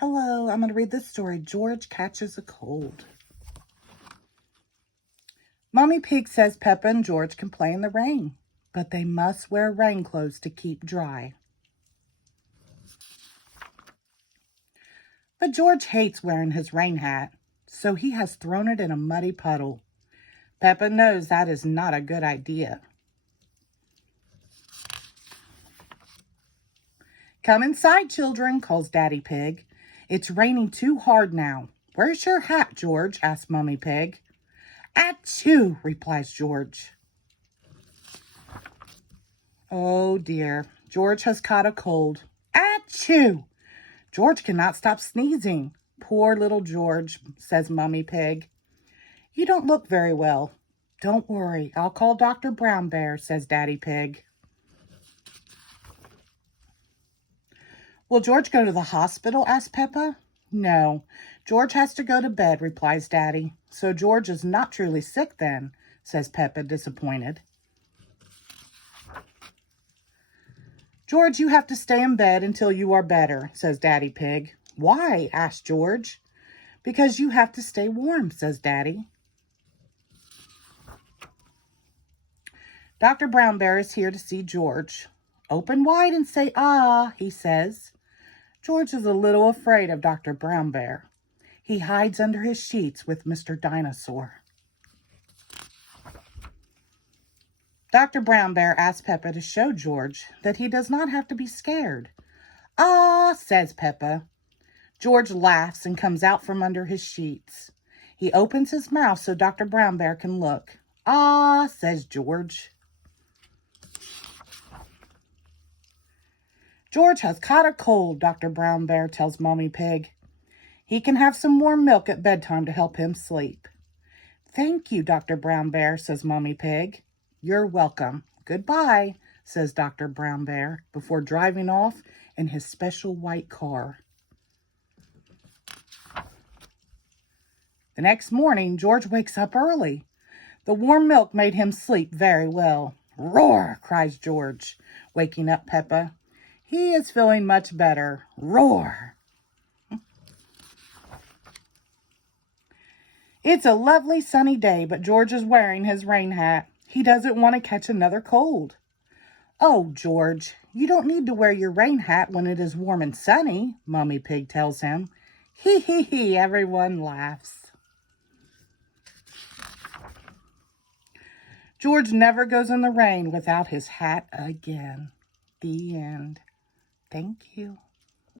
Hello, I'm going to read this story. George Catches a Cold. Mommy Pig says Peppa and George can play in the rain, but they must wear rain clothes to keep dry. But George hates wearing his rain hat, so he has thrown it in a muddy puddle. Peppa knows that is not a good idea. Come inside, children, calls Daddy Pig. It's raining too hard now. Where's your hat, George? asks Mummy Pig. Achoo, replies George. Oh dear, George has caught a cold. Achoo! George cannot stop sneezing. Poor little George, says Mummy Pig. You don't look very well. Don't worry, I'll call Dr. Brown Bear, says Daddy Pig. Will George go to the hospital, asks Peppa. No, George has to go to bed, replies Daddy. So George is not truly sick then, says Peppa, disappointed. George, you have to stay in bed until you are better, says Daddy Pig. Why? asks George. Because you have to stay warm, says Daddy. Dr. Brown Bear is here to see George. Open wide and say, ah, he says. George is a little afraid of Dr. Brown Bear. He hides under his sheets with Mr. Dinosaur. Dr. Brown Bear asks Peppa to show George that he does not have to be scared. Ah, says Peppa. George laughs and comes out from under his sheets. He opens his mouth so Dr. Brown Bear can look. Ah, says George. George has caught a cold, Dr. Brown Bear tells Mommy Pig. He can have some warm milk at bedtime to help him sleep. Thank you, Dr. Brown Bear, says Mommy Pig. You're welcome. Goodbye, says Dr. Brown Bear before driving off in his special white car. The next morning, George wakes up early. The warm milk made him sleep very well. Roar, cries George, waking up Peppa. He is feeling much better. Roar. It's a lovely sunny day, but George is wearing his rain hat. He doesn't want to catch another cold. Oh, George, you don't need to wear your rain hat when it is warm and sunny, Mommy Pig tells him. Hee hee hee, everyone laughs. George never goes in the rain without his hat again. The end. Thank you.